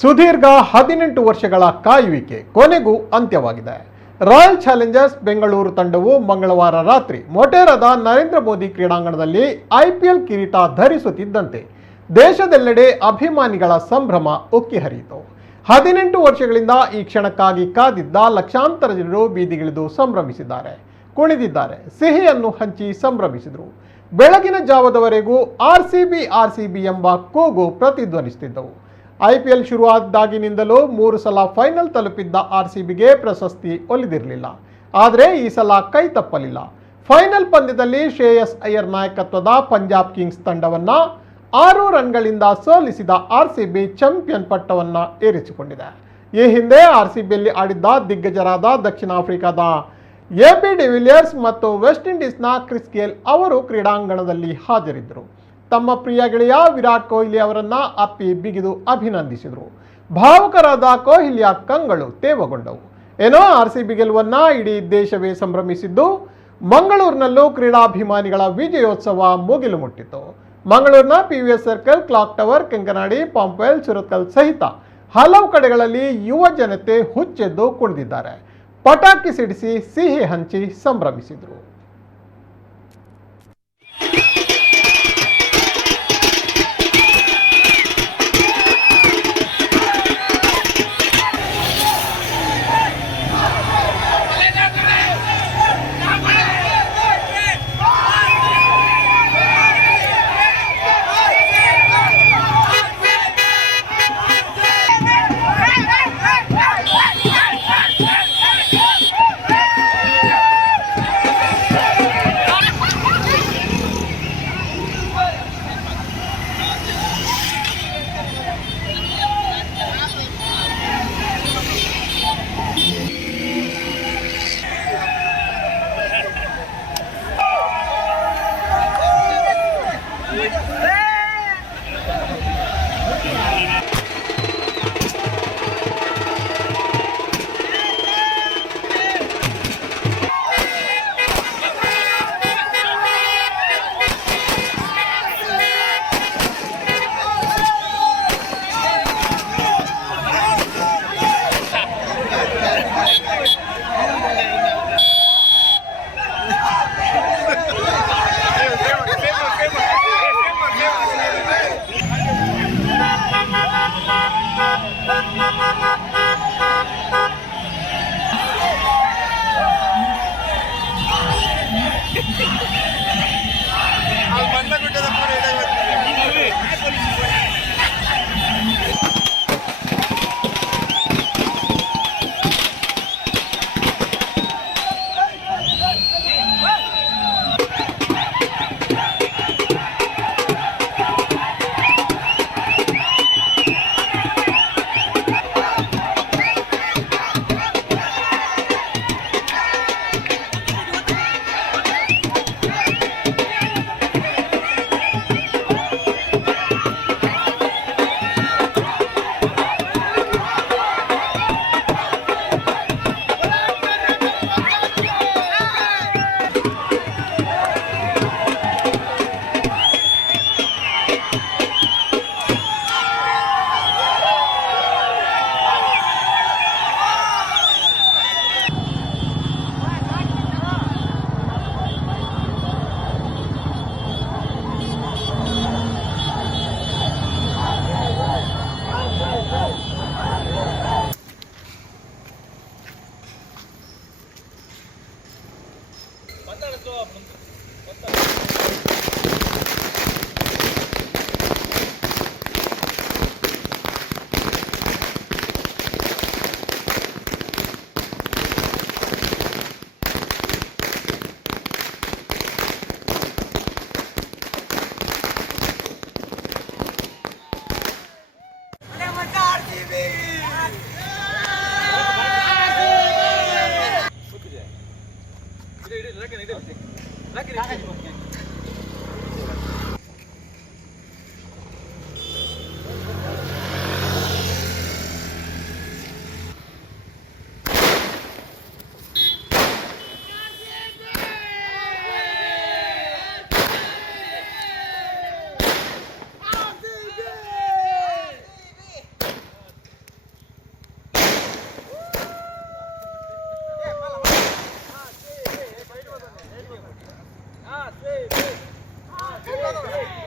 ಸುದೀರ್ಘ 18 ವರ್ಷಗಳ ಕಾಯುವಿಕೆ ಕೊನೆಗೂ ಅಂತ್ಯವಾಗಿದೆ. ರಾಯಲ್ ಚಾಲೆಂಜರ್ಸ್ ಬೆಂಗಳೂರು ತಂಡವು ಮಂಗಳವಾರ ರಾತ್ರಿ ಮೊಟೇರಾದ ನರೇಂದ್ರ ಮೋದಿ ಕ್ರೀಡಾಂಗಣದಲ್ಲಿ ಐಪಿಎಲ್ ಕಿರೀಟ ಧರಿಸುತ್ತಿದ್ದಂತೆ ದೇಶದೆಲ್ಲೆಡೆ ಅಭಿಮಾನಿಗಳ ಸಂಭ್ರಮ ಉಕ್ಕಿ ಹರಿಯಿತು. 18 ವರ್ಷಗಳಿಂದ ಈ ಕ್ಷಣಕ್ಕಾಗಿ ಕಾದಿದ್ದ ಲಕ್ಷಾಂತರ ಜನರು ಬೀದಿಗಿಳಿದು ಸಂಭ್ರಮಿಸಿದ್ದಾರೆ, ಕುಣಿದಿದ್ದಾರೆ, ಸಿಹಿಯನ್ನು ಹಂಚಿ ಸಂಭ್ರಮಿಸಿದರು. ಬೆಳಗಿನ ಜಾವದವರೆಗೂ ಆರ್ಸಿಬಿ ಎಂಬ ಕೂಗು ಪ್ರತಿಧ್ವನಿಸುತ್ತಿದ್ದವು. ಐಪಿಎಲ್ ಶುರುವಾದಾಗಿನಿಂದಲೂ 3 ಸಲ ಫೈನಲ್ ತಲುಪಿದ್ದ ಆರ್ಸಿಬಿಗೆ ಪ್ರಶಸ್ತಿ ಒಲಿದಿರಲಿಲ್ಲ. ಆದರೆ ಈ ಸಲ ಕೈ ತಪ್ಪಲಿಲ್ಲ. ಫೈನಲ್ ಪಂದ್ಯದಲ್ಲಿ ಶ್ರೇಯಸ್ ಅಯ್ಯರ್ ನಾಯಕತ್ವದ ಪಂಜಾಬ್ ಕಿಂಗ್ಸ್ ತಂಡವನ್ನ 6 ರನ್ಗಳಿಂದ ಸೋಲಿಸಿದ ಆರ್ಸಿಬಿ ಚಾಂಪಿಯನ್ ಪಟ್ಟವನ್ನ ಏರಿಸಿಕೊಂಡಿದೆ. ಈ ಹಿಂದೆ ಆರ್ಸಿಬಿಯಲ್ಲಿ ಆಡಿದ್ದ ದಿಗ್ಗಜರಾದ ದಕ್ಷಿಣ ಆಫ್ರಿಕಾದ ಎಬಿ ಡಿವಿಲಿಯರ್ಸ್ ಮತ್ತು ವೆಸ್ಟ್ ಇಂಡೀಸ್ನ ಕ್ರಿಸ್ ಗೇಲ್ ಅವರು ಕ್ರೀಡಾಂಗಣದಲ್ಲಿ ಹಾಜರಿದ್ದರು. ತಮ್ಮ ಪ್ರಿಯ ಗೆಳೆಯ ವಿರಾಟ್ ಕೊಹ್ಲಿ ಅವರನ್ನ ಅಪ್ಪಿ ಬಿಗಿದು ಅಭಿನಂದಿಸಿದರು. ಭಾವುಕರಾದ ಕೊಹ್ಲಿಯ ಕಂಗಳು ತೇವಗೊಂಡವು. ಏನೋ ಆರ್ಸಿಬಿ ಗೆಲುವನ್ನ ಇಡೀ ದೇಶವೇ ಸಂಭ್ರಮಿಸಿದ್ದು, ಮಂಗಳೂರಿನಲ್ಲೂ ಕ್ರೀಡಾಭಿಮಾನಿಗಳ ವಿಜಯೋತ್ಸವ ಮುಗಿಲು ಮುಟ್ಟಿತು. ಮಂಗಳೂರಿನ PVS circle, clock tower, Kankanady, Pumpwell, Surathkal ಸಹಿತ ಹಲವು ಕಡೆಗಳಲ್ಲಿ ಯುವ ಜನತೆ ಹುಚ್ಚೆದ್ದು ಕುಣಿದಿದ್ದಾರೆ. ಪಟಾಕಿ ಸಿಡಿಸಿ ಸಿಹಿ ಹಂಚಿ ಸಂಭ್ರಮಿಸಿದರು.